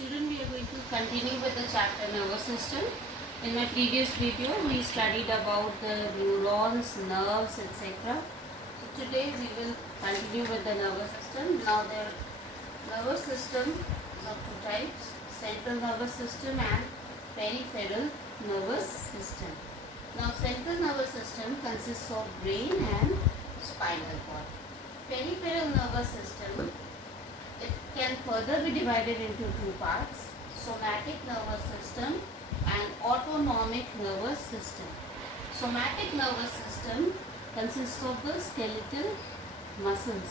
student, we are going to continue with the chapter nervous system. In my previous video, we studied about the neurons, nerves, etc. So today we will continue with the nervous system. Now the nervous system is of two types: central nervous system and peripheral nervous system. Now central nervous system consists of brain and spinal cord. Peripheral nervous system, it can further be divided into two parts: somatic nervous system and autonomic nervous system. Somatic nervous system consists of the skeletal muscles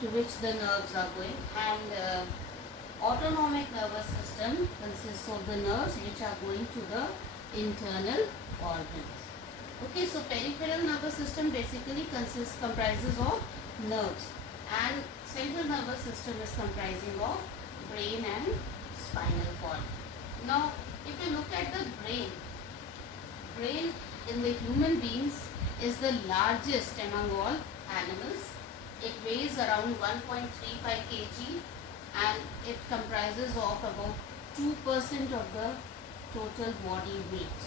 to which the nerves are going, and autonomic nervous system consists of the nerves which are going to the internal organs. Okay, so peripheral nervous system basically comprises of nerves, and central nervous system is comprising of brain and spinal cord. Now, if you look at the brain in the human beings is the largest among all animals. It weighs around 1.35 kg and it comprises of about 2% of the total body weight.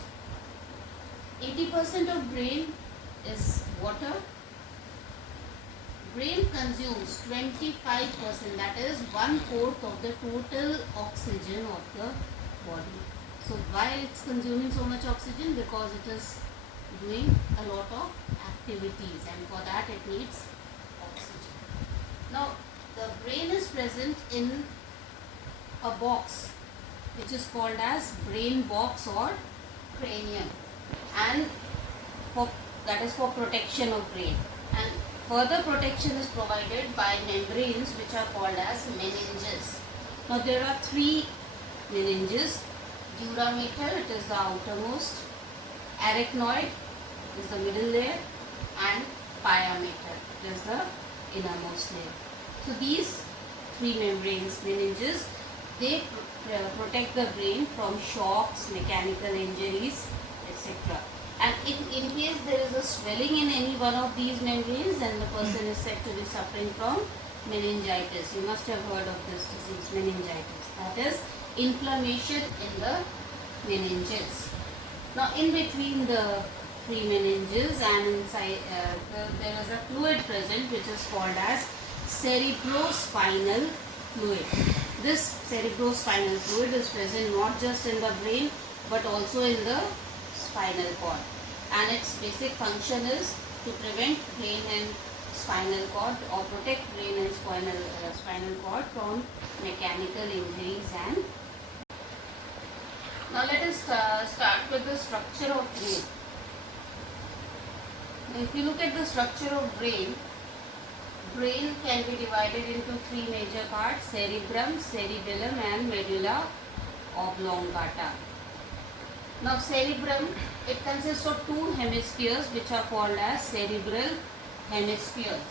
80% of brain is water. Brain consumes 25%, that is 1/4 of the total oxygen of the body. So why it's consuming so much oxygen? Because it is doing a lot of activities, and for that it needs oxygen. Now the brain is present in a box which is called as brain box or cranium, and that is for protection of brain, and further protection is provided by membranes which are called as meninges. Now there are three meninges: dura mater, it is the outermost; arachnoid is the middle layer; and pia mater, it is the innermost layer. So these three membranes, meninges, they protect the brain from shocks, mechanical injuries, etc. And in case there is a swelling in any one of these membranes, then the person is said to be suffering from meningitis. You must have heard of this disease, meningitis. That is inflammation in the meninges. Now in between the three meninges and inside there is a fluid present which is called as cerebrospinal fluid. This cerebrospinal fluid is present not just in the brain but also in the spinal cord, and its basic function is to prevent brain and spinal cord, or protect brain and spinal cord from mechanical injuries. And now let us start with the structure of brain. If you look at the structure of brain can be divided into three major parts: cerebrum, cerebellum, and medulla oblongata. Now cerebrum, it consists of two hemispheres which are called as cerebral hemispheres.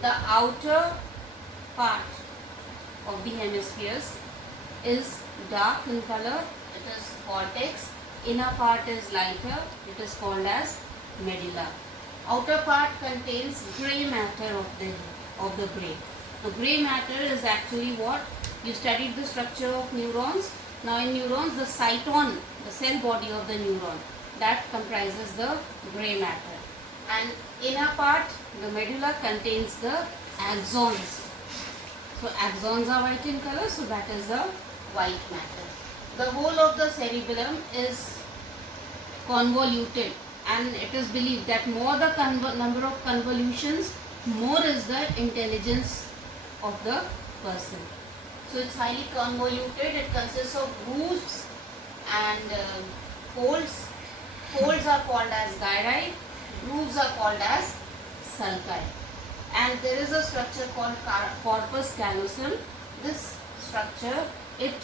The outer part of the hemispheres is dark in color, it is cortex. Inner part is lighter, it is called as medulla. Outer part contains grey matter of the brain. The grey matter is actually what? You studied the structure of neurons. Now in neurons, the cyton, the cell body of the neuron, that comprises the grey matter. And inner part, the medulla, contains the axons. So axons are white in color, so that is the white matter. The whole of the cerebellum is convoluted, and it is believed that more the number of convolutions, more is the intelligence of the person. So it's highly convoluted. It consists of grooves and folds. Folds are called as gyri. Grooves are called as sulci. And there is a structure called corpus callosum. This structure, it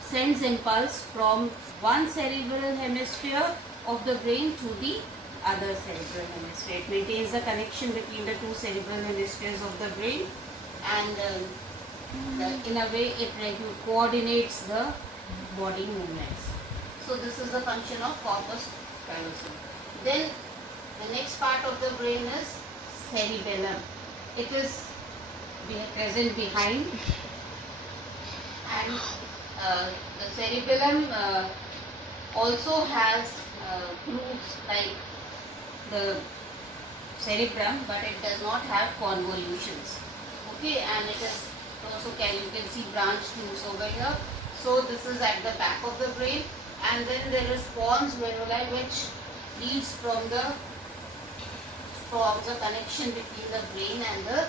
sends impulse from one cerebral hemisphere of the brain to the other cerebral hemisphere. It maintains the connection between the two cerebral hemispheres of the brain, and in a way it coordinates the body movements. So this is the function of corpus callosum. Then the next part of the brain is cerebellum. It is present behind, and the cerebellum also has grooves like the cerebrum, but it does not have convolutions. Okay, and it is also you can see branch tubes over here. So this is at the back of the brain, and then there is pons varolai, which leads from the connection between the brain and the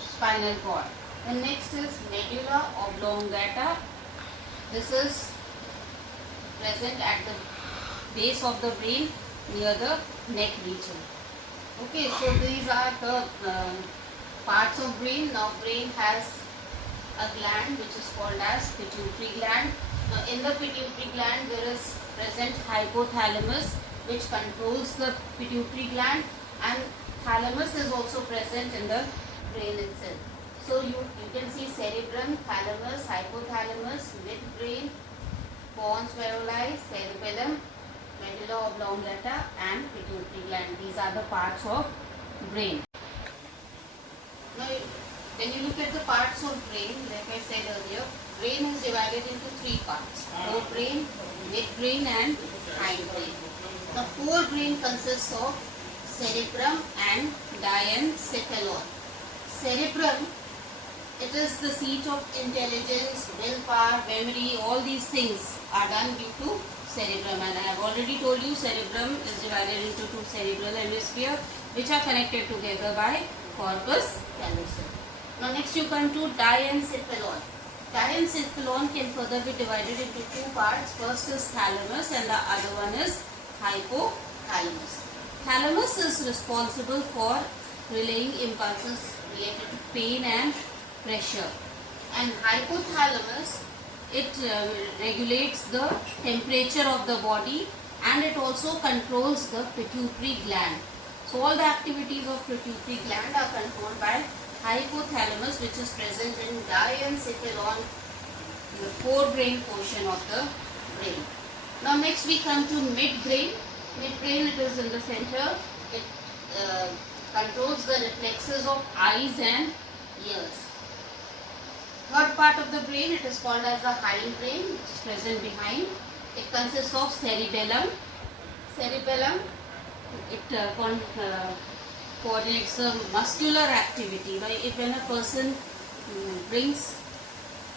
spinal cord. The next is medulla oblongata. This is present at the base of the brain near the neck region. Okay, so these are the parts of brain. Now brain has a gland which is called as pituitary gland. Now in the pituitary gland there is present hypothalamus, which controls the pituitary gland, and thalamus is also present in the brain itself. So you can see cerebrum, thalamus, hypothalamus, midbrain, pons varolai, cerebellum, medulla oblongata, and pituitary gland. These are the parts of brain. Now when you look at the parts of brain, like I said earlier, brain is divided into three parts: forebrain, midbrain, and hindbrain. The forebrain consists of cerebrum and diencephalon. Cerebrum, it is the seat of intelligence, willpower, memory. All these things are done due to cerebrum, and I have already told you cerebrum is divided into two cerebral hemispheres which are connected together by corpus callosum. Now next you come to diencephalon. Diencephalon can further be divided into two parts. First is thalamus and the other one is hypothalamus. Thalamus is responsible for relaying impulses related to pain and pressure, and hypothalamus, it regulates the temperature of the body, and it also controls the pituitary gland. So all the activities of pituitary gland are controlled by hypothalamus, which is present in diencephalon, the forebrain portion of the brain. Now next we come to midbrain. Midbrain, it is in the center. It controls the reflexes of eyes and ears. Third part of the brain, it is called as the hindbrain, which is present behind. It consists of cerebellum. Cerebellum, it coordinates the muscular activity. If when a person drinks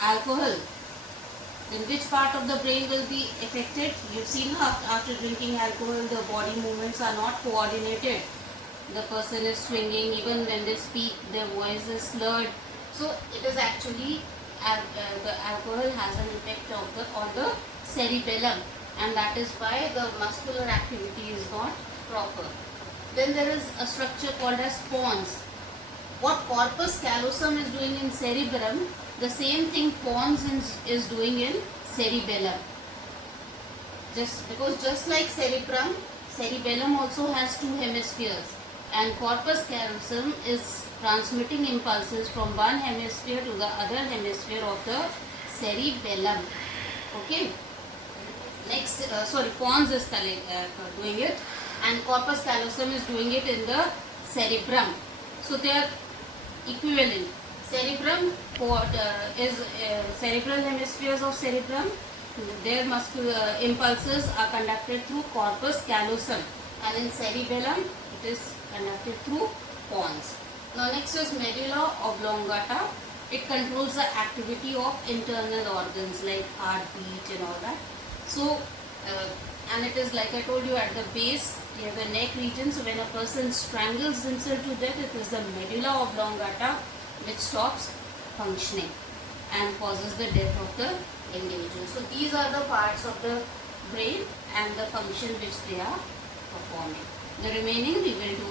alcohol, then which part of the brain will be affected? You've seen after drinking alcohol, the body movements are not coordinated. The person is swinging, even when they speak, their voice is slurred. So it is actually the alcohol has an effect on the cerebellum, and that is why the muscular activity is not proper. Then there is a structure called as pons. What corpus callosum is doing in cerebrum, the same thing pons is doing in cerebellum. Just like cerebrum, cerebellum also has two hemispheres, and corpus callosum is transmitting impulses from one hemisphere to the other hemisphere of the cerebellum. Okay. Next, pons is doing it, and corpus callosum is doing it in the cerebrum. So they are equivalent. Cerebrum is cerebral hemispheres of cerebrum. Their muscular impulses are conducted through corpus callosum, and in cerebellum it is conducted through pons. Now next is medulla oblongata. It controls the activity of internal organs like heartbeat and all that. So and it is, like I told you, at the base near the neck region. So when a person strangles himself to death, it is the medulla oblongata which stops functioning and causes the death of the individual. So these are the parts of the brain and the function which they are performing. The remaining we will do